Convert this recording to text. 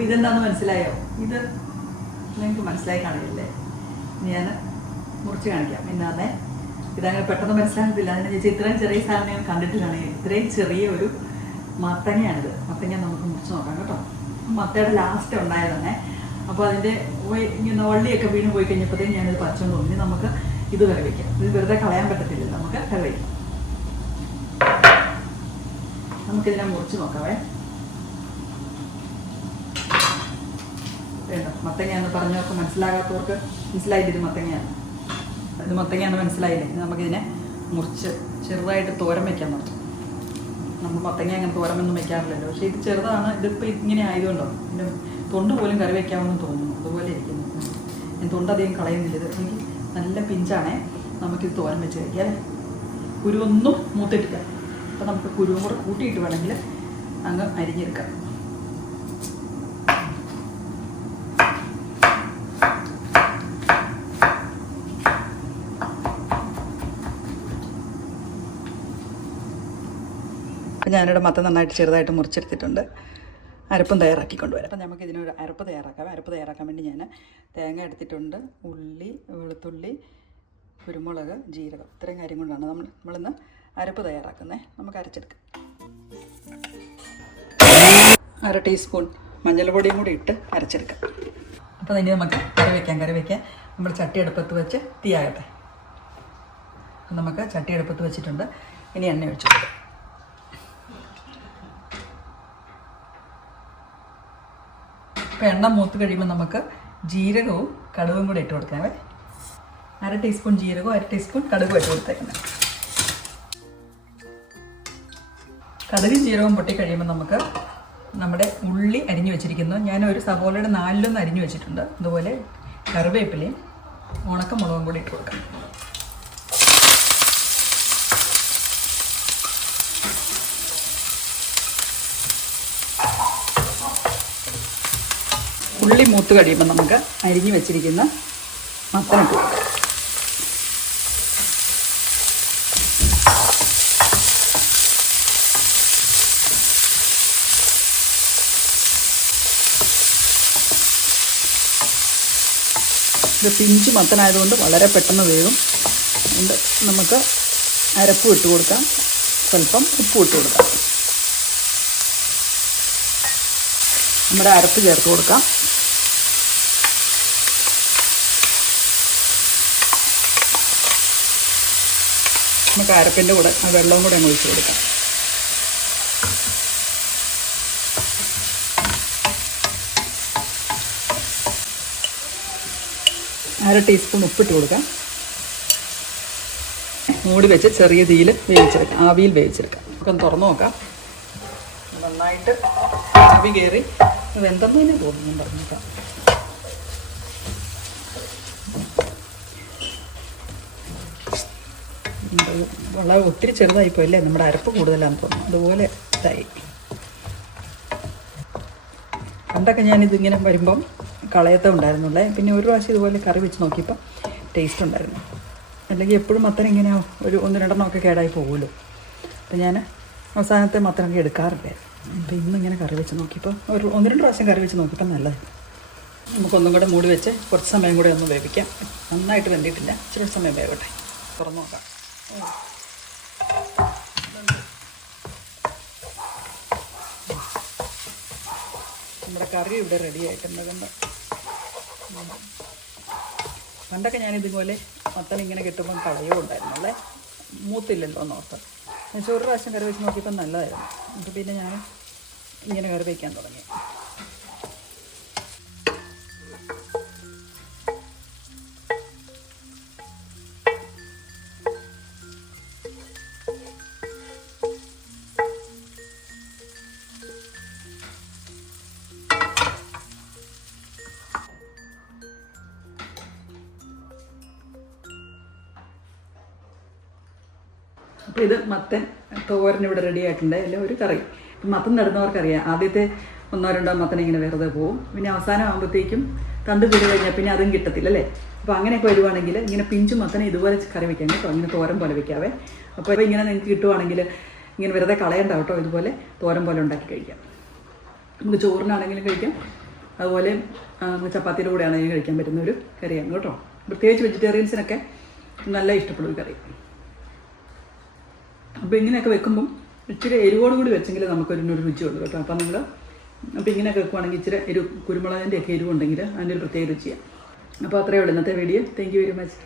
അപ്പോൾ ഇതെന്താണെന്ന് മനസ്സിലായോ? ഇത് നിങ്ങൾക്ക് മനസ്സിലായി കാണില്ലേ? ഞാൻ മുറിച്ച് കാണിക്കാം. എന്നാന്നേ ഇതങ്ങനെ പെട്ടെന്ന് മനസ്സിലാകത്തില്ല. അതിനെ ചോദിച്ചാൽ ഇത്രയും ചെറിയ സാധനം ഞാൻ കണ്ടിട്ടില്ലാണെങ്കിൽ ഇത്രയും ചെറിയ ഒരു മത്തങ്ങയാണിത്. മത്തങ്ങ നമുക്ക് മുറിച്ച് നോക്കാം കേട്ടോ. മത്തയുടെ ലാസ്റ്റ് ഉണ്ടായതന്നെ. അപ്പോൾ അതിൻ്റെ ഇങ്ങനെ വള്ളിയൊക്കെ വീണ് പോയി കഴിഞ്ഞപ്പോഴത്തേക്കും ഞാനിത് പറിച്ചുകൊണ്ട് തോന്നി. നമുക്ക് ഇത് കറി വയ്ക്കാം. ഇത് വെറുതെ കളയാൻ പറ്റത്തില്ല. നമുക്ക് കറി വയ്ക്കാം. നമുക്കിതിനെ മുറിച്ച് നോക്കാവേ. വേണ്ട മത്തങ്ങയാന്ന് പറഞ്ഞവർക്ക് മനസ്സിലാകാത്തവർക്ക് മനസ്സിലായില്ല ഇത് മത്തങ്ങയാണ്. ഇത് മത്തങ്ങയാന്ന് മനസ്സിലായില്ലേ? നമുക്കിതിനെ മുറിച്ച് ചെറുതായിട്ട് തോരൻ വയ്ക്കാൻ നോക്കാം. നമ്മൾ മത്തങ്ങ അങ്ങനെ തോരമൊന്നും വെക്കാറില്ലല്ലോ. പക്ഷേ ഇത് ചെറുതാണ്. ഇതിപ്പോൾ ഇങ്ങനെ ആയതുകൊണ്ടോ ഇതിൻ്റെ തൊണ്ട് പോലും കറി വയ്ക്കാമെന്ന് തോന്നുന്നു. അതുപോലെ ഇരിക്കുന്നു. ഞാൻ തൊണ്ടധികം കളയുന്നില്ല. ഇത് എനിക്ക് നല്ല പിഞ്ചാണേ. നമുക്കിത് തോരൻ വെച്ച് കഴിക്കാം അല്ലേ. കുരുവൊന്നും മൂത്തിട്ടില്ല. അപ്പോൾ നമുക്ക് കുരുവും കൂടെ കൂട്ടിയിട്ട് വേണമെങ്കിൽ അങ്ങ് അരിഞ്ഞെടുക്കാം. അപ്പം ഞാനിവിടെ മത്തം നന്നായിട്ട് ചെറുതായിട്ട് മുറിച്ചെടുത്തിട്ടുണ്ട്. അരപ്പും തയ്യാറാക്കിക്കൊണ്ട് വരാം. അപ്പം നമുക്ക് ഇതിനൊരു അരപ്പ് തയ്യാറാക്കാം. അരപ്പ് തയ്യാറാക്കാൻ വേണ്ടി ഞാൻ തേങ്ങ എടുത്തിട്ടുണ്ട്. ഉള്ളി, വെളുത്തുള്ളി, കുരുമുളക്, ജീരകം, ഇത്രയും കാര്യം കൊണ്ടാണ് നമ്മളിന്ന് അരപ്പ് തയ്യാറാക്കുന്നത്. നമുക്ക് അരച്ചെടുക്കാം. 1/2 ടീസ്പൂൺ മഞ്ഞൾപ്പൊടിയും കൂടി ഇട്ട് അരച്ചെടുക്കാം. അപ്പോൾ ഇനി നമുക്ക് കറി വയ്ക്കാൻ നമ്മൾ ചട്ടി അടുപ്പത്ത് വെച്ച് തീയാകട്ടെ. നമുക്ക് ചട്ടി അടുപ്പത്ത് വെച്ചിട്ടുണ്ട്. ഇനി എണ്ണ ഒഴിച്ചു കൊടുക്കാം. അപ്പോൾ എണ്ണ മൂത്ത് കഴിയുമ്പോൾ നമുക്ക് ജീരകവും കടുകും കൂടെ ഇട്ട് കൊടുക്കാമേ. 1/2 ടീസ്പൂൺ ജീരകവും 1/2 ടീസ്പൂൺ കടുകും ഇട്ട് കൊടുത്തേക്കുന്നത്. കടുകും ജീരകവും പൊട്ടി കഴിയുമ്പോൾ നമുക്ക് നമ്മുടെ ഉള്ളി അരിഞ്ഞു വെച്ചിരിക്കുന്നു. ഞാനൊരു സവോളയുടെ 4 അരിഞ്ഞു വെച്ചിട്ടുണ്ട്. അതുപോലെ കറിവേപ്പിലയും ഉണക്കമുളകും കൂടി ഇട്ട് കൊടുക്കാം. ഉള്ളി മൂത്ത് കഴിയുമ്പോൾ നമുക്ക് അരിഞ്ഞു വെച്ചിരിക്കുന്ന മത്തനിട്ട് കൊടുക്കാം. ഇത് പിഞ്ച് മത്തനായതുകൊണ്ട് വളരെ പെട്ടെന്ന് വേവും. അതുകൊണ്ട് നമുക്ക് അരപ്പ് ഇട്ട് കൊടുക്കാം. സ്വല്പം ഉപ്പ് ഇട്ട് കൊടുക്കാം. നമ്മുടെ അരപ്പ് ചേർത്ത് കൊടുക്കാം. നമുക്ക് അരപ്പിൻ്റെ കൂടെ ആ വെള്ളവും കൂടെ ഒഴിച്ച് കൊടുക്കാം. അര ടീസ്പൂൺ ഉപ്പിട്ട് കൊടുക്കാം. മൂടി വെച്ച് ചെറിയ തീയിൽ വേവിച്ചെടുക്കാം. ആവിയിൽ വേവിച്ചെടുക്കാം. നമുക്കൊന്ന് തുറന്നു നോക്കാം. നന്നായിട്ട് ആവി കയറി വെന്തെന്ന് തന്നെ തോന്നുന്നു. പറഞ്ഞേക്കാം. വളരെ ഒത്തിരി ചെറുതായിപ്പോയി അല്ലേ? നമ്മുടെ അരപ്പ് കൂടുതലാണെന്ന് തോന്നുന്നു. അതുപോലെ ഇതായി. പണ്ടൊക്കെ ഞാനിതിങ്ങനെ വരുമ്പം കളയത്തേ ഉണ്ടായിരുന്നുള്ളേ. പിന്നെ ഒരു പ്രാവശ്യം ഇതുപോലെ കറി വെച്ച് നോക്കിയപ്പോൾ ടേസ്റ്റ് ഉണ്ടായിരുന്നു. അല്ലെങ്കിൽ എപ്പോഴും മത്തൻ ഇങ്ങനെ ഒരു 1-2 കേടായി പോകുമല്ലോ. അപ്പം ഞാൻ അവസാനത്തെ മത്തനൊക്കെ എടുക്കാറില്ല. അപ്പോൾ ഇന്നിങ്ങനെ കറി വെച്ച് നോക്കിയപ്പോൾ ഒരു 1-2 പ്രാവശ്യം കറി വെച്ച് നോക്കിയപ്പോൾ നല്ലത്. നമുക്കൊന്നും കൂടെ മൂടി വെച്ച് കുറച്ച് സമയം കൂടെ ഒന്ന് വേവിക്കാം. നന്നായിട്ട് വെന്തിട്ടില്ല. ഇച്ചിരി സമയം വേവട്ടെ. തുറന്നു നോക്കാം. നമ്മുടെ കറി ഇവിടെ റെഡി ആയിട്ടുണ്ട്. കണ്ട പണ്ടൊക്കെ ഞാനിതുപോലെ മത്തൻ ഇങ്ങനെ കിട്ടുമ്പം കളയോ ഉണ്ടായിരുന്നല്ലേ. മൂത്തില്ലല്ലോ എന്നോർത്ത്. പക്ഷേ ഒരു പ്രാവശ്യം കറി വെച്ച് നോക്കിയപ്പോൾ നല്ലതായിരുന്നു. അപ്പോൾ പിന്നെ ഞാൻ ഇങ്ങനെ കറി വയ്ക്കാൻ തുടങ്ങി. അപ്പോൾ ഇത് മത്തൻ തോരൻ ഇവിടെ റെഡി ആയിട്ടുണ്ട്. എല്ലാം ഒരു കറി. മത്തൻ നടുന്നവർക്കറിയാം, ആദ്യത്തെ 1-2 മത്തൻ ഇങ്ങനെ വെറുതെ പോവും. പിന്നെ അവസാനം ആകുമ്പോഴത്തേക്കും തണ്ട് പിടി കഴിഞ്ഞാൽ പിന്നെ അതും കിട്ടത്തില്ല അല്ലേ. അപ്പോൾ അങ്ങനെയൊക്കെ വരുവാണെങ്കിൽ ഇങ്ങനെ പിഞ്ചു മത്തനെ ഇതുപോലെ കറി വയ്ക്കാം കേട്ടോ. ഇങ്ങനെ തോരൻ പോലെ വയ്ക്കാവേ. അപ്പോൾ ഇങ്ങനെ നിങ്ങൾക്ക് കിട്ടുവാണെങ്കിൽ ഇങ്ങനെ വെറുതെ കളയണ്ട കേട്ടോ. ഇതുപോലെ തോരൻ പോലെ ഉണ്ടാക്കി കഴിക്കാം. നമുക്ക് ചോറിനാണെങ്കിലും കഴിക്കാം, അതുപോലെ ചപ്പാത്തിയുടെ കൂടെയാണ് ഇതിന് കഴിക്കാൻ പറ്റുന്ന ഒരു കറിയാണ് കേട്ടോ. പ്രത്യേകിച്ച് വെജിറ്റേറിയൻസിനൊക്കെ നല്ല ഇഷ്ടപ്പെടും ഈ കറി. അപ്പോൾ ഇങ്ങനെയൊക്കെ വെക്കുമ്പം ഇച്ചിരി എരിവോട് കൂടി വെച്ചെങ്കിൽ നമുക്കൊരു രുചിയുള്ളൂ കേട്ടോ. അപ്പം നിങ്ങൾ ഇങ്ങനെയൊക്കെ വെക്കുവാണെങ്കിൽ ഇച്ചിരി കുരുമുളകിൻ്റെ ഒക്കെ എരിവുണ്ടെങ്കിൽ അതിൻ്റെ ഒരു പ്രത്യേക രുചിയാണ്. അപ്പോൾ അത്രയേ ഉള്ളൂ ഇന്നത്തെ video. Thank you very much.